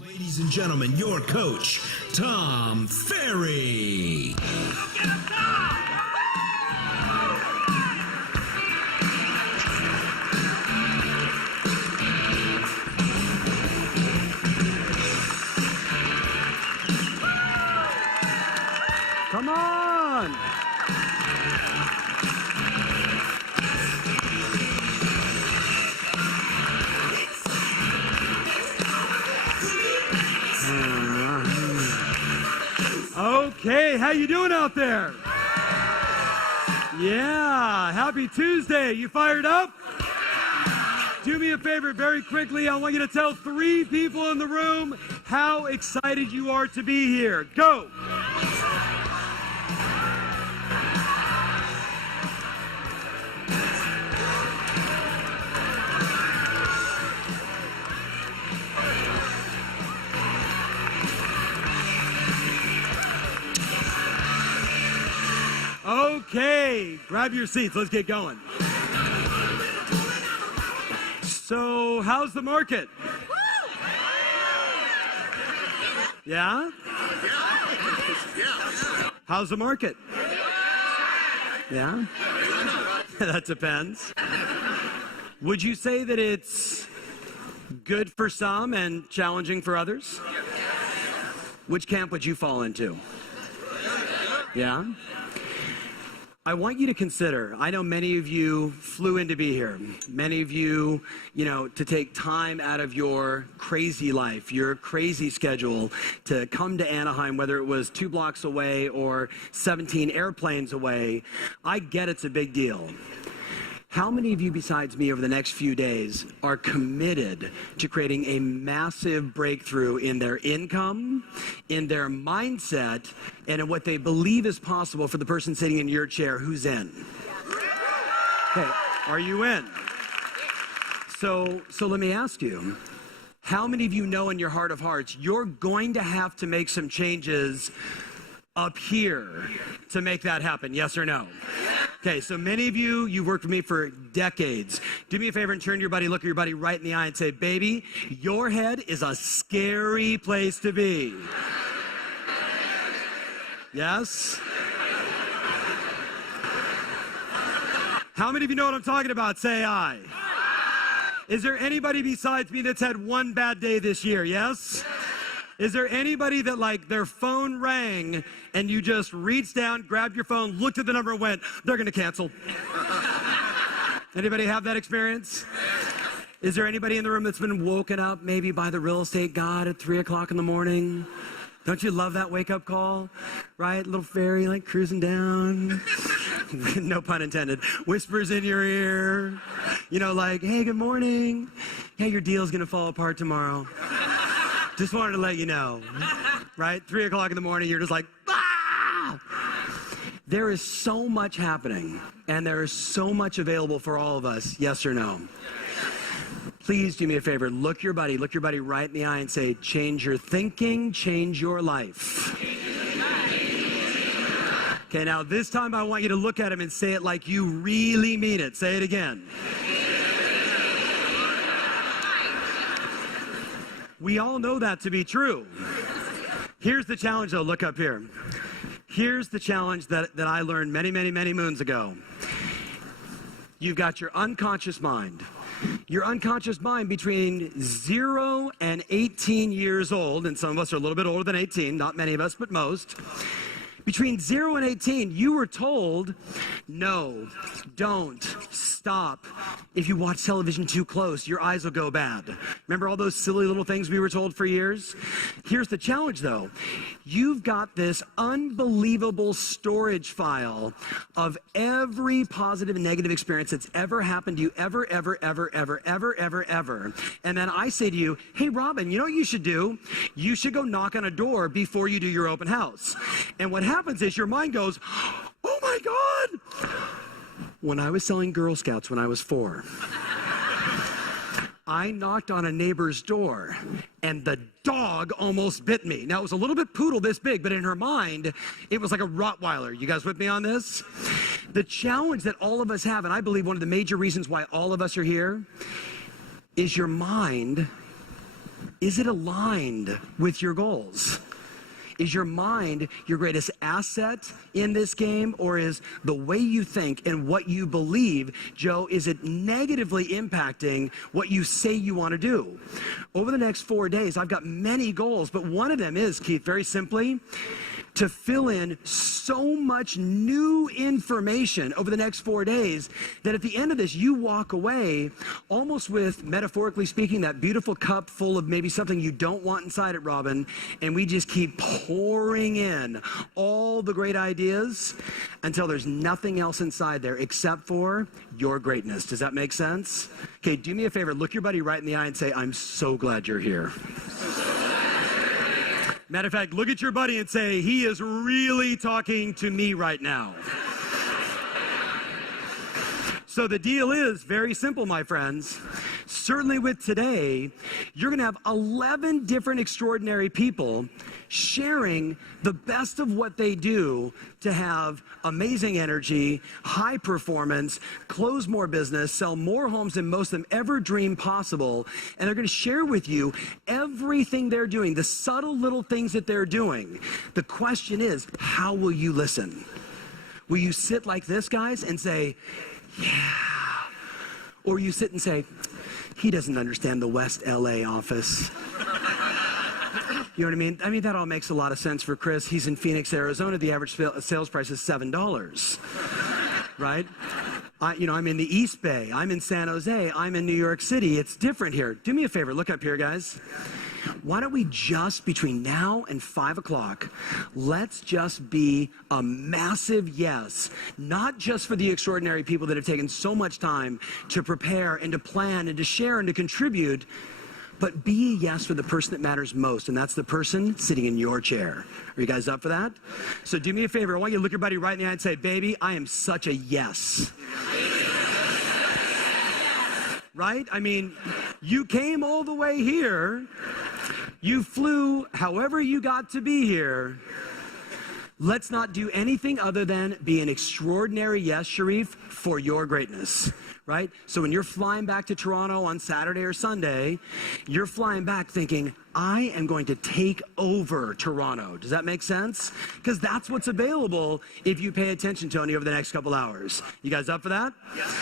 Ladies and gentlemen, your coach, Tom Ferry. Come on! Okay, how you doing out there? Yeah, happy Tuesday. You fired up? Do me a favor very quickly. I want you to tell 3 people in the room how excited you are to be here. Go! Okay, grab your seats. Let's get going. So, how's the market? Yeah? How's the market? Yeah? That depends. Would you say that it's good for some and challenging for others? Which camp would you fall into? Yeah? I want you to consider, I know many of you flew in to be here. Many of you, to take time out of your crazy life, your crazy schedule to come to Anaheim, whether it was 2 blocks away or 17 airplanes away. I get it's a big deal. How many of you besides me over the next few days are committed to creating a massive breakthrough in their income, in their mindset, and in what they believe is possible for the person sitting in your chair who's in? Okay, are you in? So let me ask you, how many of you know in your heart of hearts you're going to have to make some changes up here to make that happen? Yes or no? Okay, so many of you, you've worked with me for decades. Do me a favor and turn to your buddy, look at your buddy right in the eye and say, baby, your head is a scary place to be. Yes? How many of you know what I'm talking about? Say aye. Is there anybody besides me that's had one bad day this year? Yes? Is there anybody that their phone rang and you just reached down, grabbed your phone, looked at the number and went, they're going to cancel? Anybody have that experience? Is there anybody in the room that's been woken up maybe by the real estate god at 3 o'clock in the morning? Don't you love that wake-up call? Right? Little fairy cruising down. No pun intended. Whispers in your ear. Hey, good morning. Hey, your deal's going to fall apart tomorrow. Just wanted to let you know, right? 3 o'clock in the morning, you're just like, ah! There is so much happening, and there is so much available for all of us, yes or no? Please do me a favor, look your buddy right in the eye and say, change your thinking, change your life. Okay, now this time I want you to look at him and say it like you really mean it. Say it again. We all know that to be true. Here's the challenge, though. Look up here. Here's the challenge that I learned many, many, many moons ago. You've got your unconscious mind. Your unconscious mind between 0 and 18 years old, and some of us are a little bit older than 18, not many of us, but most. Between 0 and 18, you were told, no, don't, stop. If you watch television too close, your eyes will go bad. Remember all those silly little things we were told for years? Here's the challenge, though. You've got this unbelievable storage file of every positive and negative experience that's ever happened to you, ever. And then I say to you, hey, Robin, you know what you should do? You should go knock on a door before you do your open house. And what happens is your mind goes, oh my God. When I was selling Girl Scouts when I was 4, I knocked on a neighbor's door and the dog almost bit me. Now it was a little bit poodle this big, but in her mind, it was like a Rottweiler. You guys with me on this? The challenge that all of us have, and I believe one of the major reasons why all of us are here, is your mind Is it aligned with your goals? Is your mind your greatest asset in this game, or is the way you think and what you believe, Joe, is it negatively impacting what you say you want to do? Over the next 4 days, I've got many goals, but one of them is, Keith, very simply, to fill in so much new information over the next 4 days that at the end of this, you walk away almost with, metaphorically speaking, that beautiful cup full of maybe something you don't want inside it, Robin, and we just keep pouring in all the great ideas until there's nothing else inside there except for your greatness. Does that make sense? Okay, do me a favor, look your buddy right in the eye and say, I'm so glad you're here. Matter of fact, look at your buddy and say, he is really talking to me right now. So the deal is very simple, my friends. Certainly with today, you're going to have 11 different extraordinary people sharing the best of what they do to have amazing energy, high performance, close more business, sell more homes than most of them ever dreamed possible. And they're going to share with you everything they're doing, the subtle little things that they're doing. The question is, how will you listen? Will you sit like this, guys, and say, yeah? Or you sit and say, he doesn't understand the West LA office. You know what I mean? I mean, that all makes a lot of sense for Chris. He's in Phoenix, Arizona. The average sales price is $7, right? I'm in the East Bay. I'm in San Jose. I'm in New York City. It's different here. Do me a favor. Look up here, guys. Why don't we just, between now and 5 o'clock, let's just be a massive yes, not just for the extraordinary people that have taken so much time to prepare and to plan and to share and to contribute, but be a yes for the person that matters most, and that's the person sitting in your chair. Are you guys up for that? So do me a favor. I want you to look your buddy right in the eye and say, baby, I am such a yes. Right? I mean, you came all the way here. You flew however you got to be here. Let's not do anything other than be an extraordinary yes, Sharif, for your greatness, right? So when you're flying back to Toronto on Saturday or Sunday, you're flying back thinking, I am going to take over Toronto. Does that make sense? Because that's what's available if you pay attention, Tony, over the next couple hours. You guys up for that? Yes.